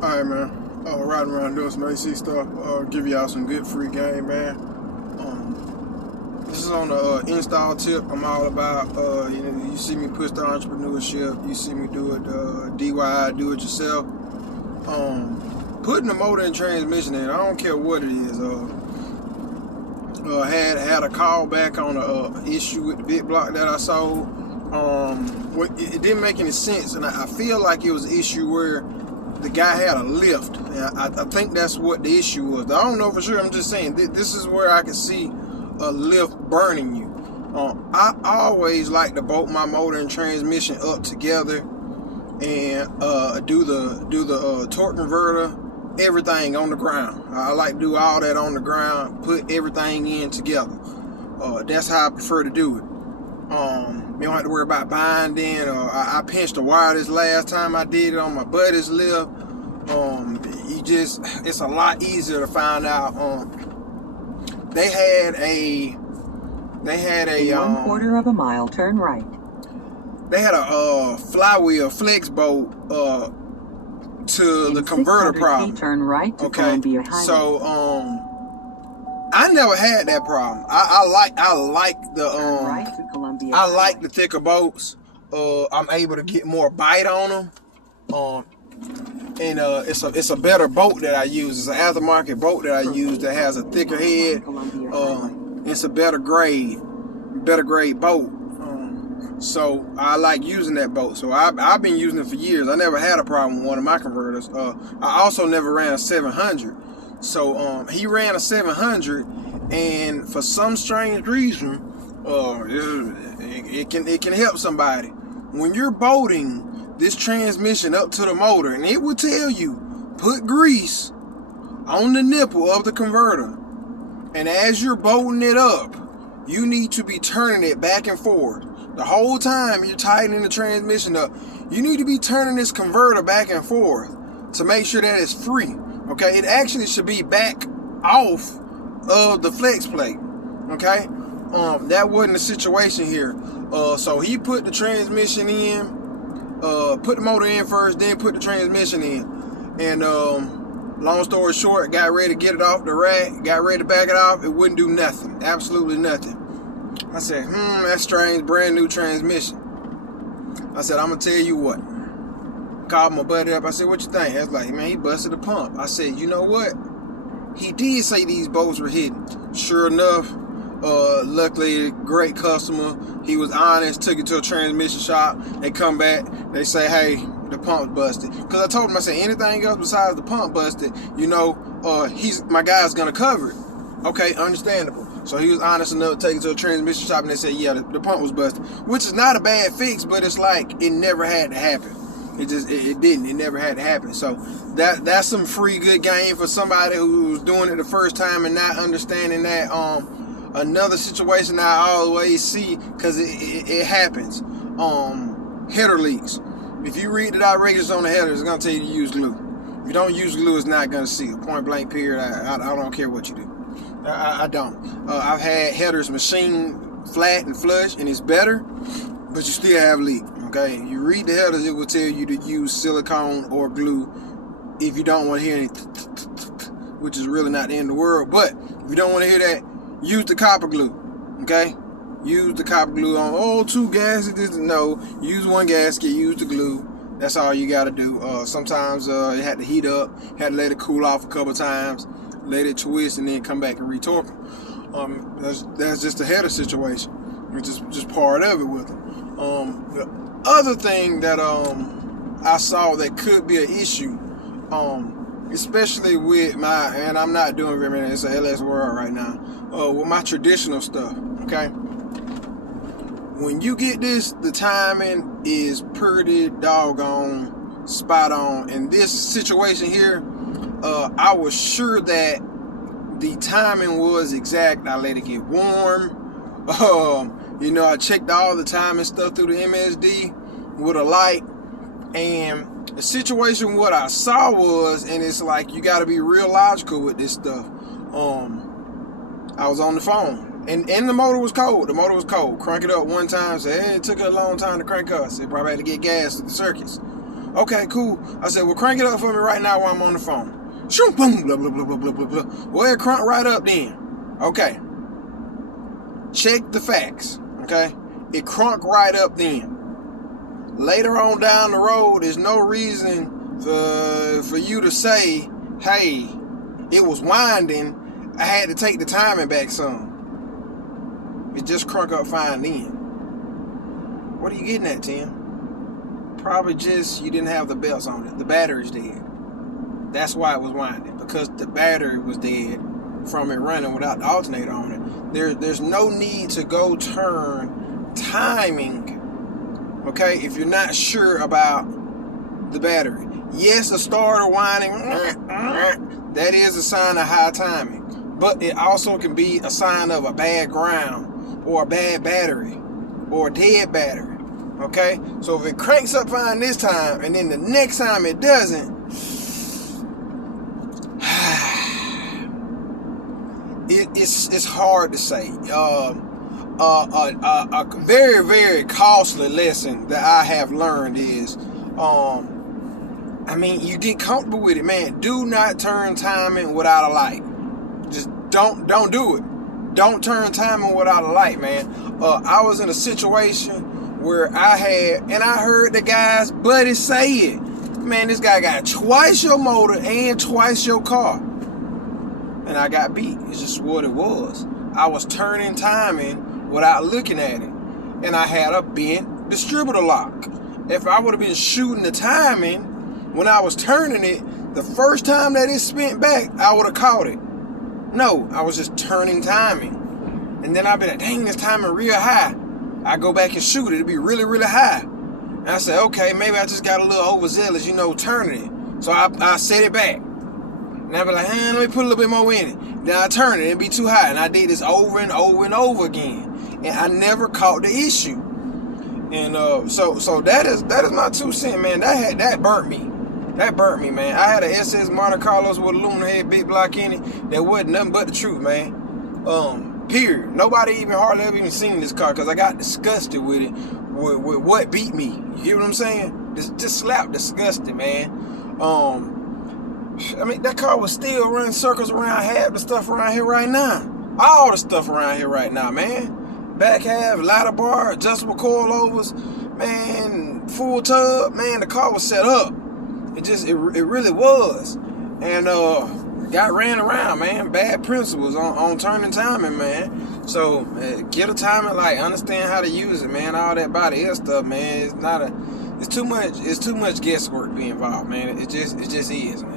Alright, man. Riding around doing some AC stuff. Give y'all some good free game, man. This is on the install tip. I'm all about, you see me push the entrepreneurship. You see me do it DIY, do it yourself. Putting the motor and transmission in, I don't care what it is. Had a call back on a issue with the big block that I sold. It didn't make any sense, and I feel like it was an issue where the guy had a lift. And I think that's what the issue was. I don't know for sure. I'm just saying this is where I can see a lift burning you. I always like to bolt my motor and transmission up together and do the torque converter, everything on the ground. I like to do all that on the ground, put everything in together. That's how I prefer to do it. You don't have to worry about binding. I pinched the wire this last time I did it on my buddy's lift. It's a lot easier to find out. They had a In 1/4 of a mile, turn right. They had a flywheel flex bolt to the converter problem. Turn right to Columbia Highway. So I never had that problem. I like the right to Columbia I like the thicker bolts. I'm able to get more bite on them. And it's a better bolt that I use. It's an aftermarket bolt that I use that has a thicker head. It's a better grade bolt. So I like using that bolt. So I've been using it for years. I never had a problem with one of my converters. I also never ran a 700. So he ran a 700, and for some strange reason, it can help somebody. When you're bolting this transmission up to the motor, and it will tell you, put grease on the nipple of the converter. And as you're bolting it up, you need to be turning it back and forth. The whole time you're tightening the transmission up, you need to be turning this converter back and forth to make sure that it's free. Okay, it actually should be back off of the flex plate. Okay, that wasn't the situation here. So he put the transmission in, put the motor in first, then put the transmission in. And long story short, got ready to get it off the rack, got ready to back it off. It wouldn't do nothing, absolutely nothing. I said, that's strange, brand new transmission. I said, I'm gonna tell you what. Called my buddy up. I said, what you think? I was like, man, he busted the pump. I said, you know what? He did say these bolts were hidden. Sure enough, luckily, great customer. He was honest, took it to a transmission shop. They come back, they say, hey, the pump's busted. Because I told him, I said, anything else besides the pump busted, my guy's gonna cover it. Okay, understandable. So he was honest enough to take it to a transmission shop, and they said, yeah, the pump was busted. Which is not a bad fix, but it's like, it never had to happen. It didn't. It never had to happen. So that's some free good game for somebody who's doing it the first time and not understanding that. Another situation that I always see, because it happens. Header leaks. If you read the directions on the header, it's gonna tell you to use glue. If you don't use glue, it's not gonna seal. Point blank. Period. I don't care what you do. I don't. I've had headers machined flat and flush, and it's better, but you still have leak. Okay, you read the headers, it will tell you to use silicone or glue if you don't want to hear any, which is really not the end of the world. But if you don't want to hear that, use the copper glue. Okay, use the copper glue on 2 gaskets. No, use 1 gasket, use the glue. That's all you got to do. Sometimes it had to heat up, had to let it cool off a couple times, let it twist, and then come back and retorque them. That's just a header situation. It's just part of it with them. The other thing that I saw that could be an issue, especially with and I'm not doing very many, it's a LS World right now, with my traditional stuff. Okay, when you get this, the timing is pretty doggone spot on. In this situation here, I was sure that the timing was exact. I let it get warm. I checked all the timing stuff through the MSD with a light, and the situation what I saw was, and it's like you got to be real logical with this stuff. I was on the phone, and the motor was cold. Crank it up one time. Said, hey, it took a long time to crank up. Said probably had to get gas at the circuits. Okay, cool. I said, well, crank it up for me right now while I'm on the phone. Shoom, boom, blah, blah, blah, blah, blah, blah, blah. Well, it crank right up then. Okay. Check the facts, okay? It crunk right up then. Later on down the road, there's no reason for you to say, hey, it was winding, I had to take the timing back some. It just crunk up fine then. What are you getting at, Tim? Probably just you didn't have the belts on it. The battery's dead. That's why it was winding, because the battery was dead from it running without the alternator on it. There's no need to go turn timing, okay, if you're not sure about the battery. Yes, a starter whining, that is a sign of high timing, but it also can be a sign of a bad ground or a bad battery or a dead battery, okay? So if it cranks up fine this time and then the next time it doesn't, it's hard to say. A very, very costly lesson that I have learned is, you get comfortable with it, man. Do not turn timing without a light. Just don't do it. Don't turn timing without a light, man. I was in a situation where I heard the guy's buddy say it. Man, this guy got twice your motor and twice your car. And I got beat. It's just what it was. I was turning timing without looking at it. And I had a bent distributor lock. If I would have been shooting the timing when I was turning it, the first time that it spent back, I would have caught it. No, I was just turning timing. And then I'd be like, dang, this timing real high. I go back and shoot it. It'd be really, really high. And I said, okay, maybe I just got a little overzealous, turning it. So I set it back. And I'd be like, let me put a little bit more in it. Then I turn it, it'd be too high. And I did this over and over and over again. And I never caught the issue. And so that is my 2 cents, man. That burnt me. That burnt me, man. I had an SS Monte Carlos with aluminum head big block in it. That wasn't nothing but the truth, man. Period. Nobody hardly ever even seen this car because I got disgusted with it. With what beat me. You get what I'm saying? Just slap disgusted, man. That car was still running circles around half the stuff around here right now. All the stuff around here right now, man. Back half, ladder bar, adjustable coilovers, man, full tub, man, the car was set up. It really was. And got ran around, man. Bad principles on turning timing, man. So get a timing light, understand how to use it, man. All that body air stuff, man. It's too much guesswork being involved, man. It just is, man.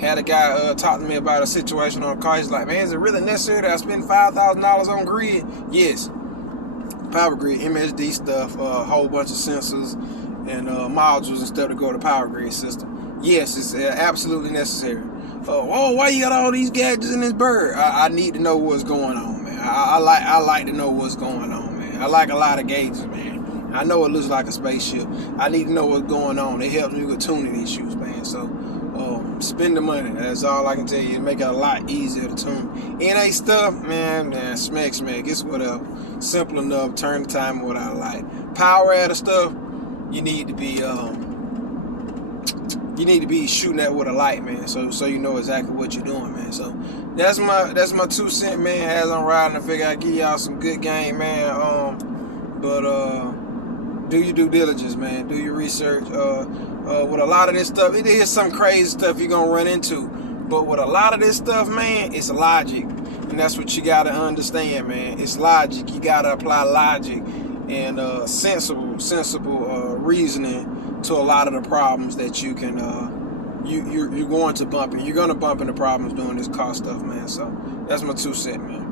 Had a guy talk to me about a situation on a car. He's like, man, is it really necessary that I spend $5,000 on grid? Yes. Power grid, MSD stuff, a whole bunch of sensors and modules and stuff to go to the power grid system. Yes, it's absolutely necessary. Why you got all these gadgets in this bird? I need to know what's going on, man. I like to know what's going on, man. I like a lot of gauges, man. I know it looks like a spaceship. I need to know what's going on. It helps me with tuning issues, man. So spend the money. That's all I can tell you. It make it a lot easier to tune. NA stuff, man, smack. It's whatever. Simple enough. Turn the timer without a light. Power adder stuff, you need to be shooting that with a light, man. So you know exactly what you're doing, man. So that's my 2 cents, man. As I'm riding, I figure I give y'all some good game, man. Do your due diligence, man. Do your research. With a lot of this stuff, it is some crazy stuff you're gonna run into. But with a lot of this stuff, man, it's logic. And that's what you gotta understand, man. It's logic. You gotta apply logic and sensible reasoning to a lot of the problems that you can you're going to bump. You're gonna bump into problems doing this car stuff, man. So that's my 2 cents, man.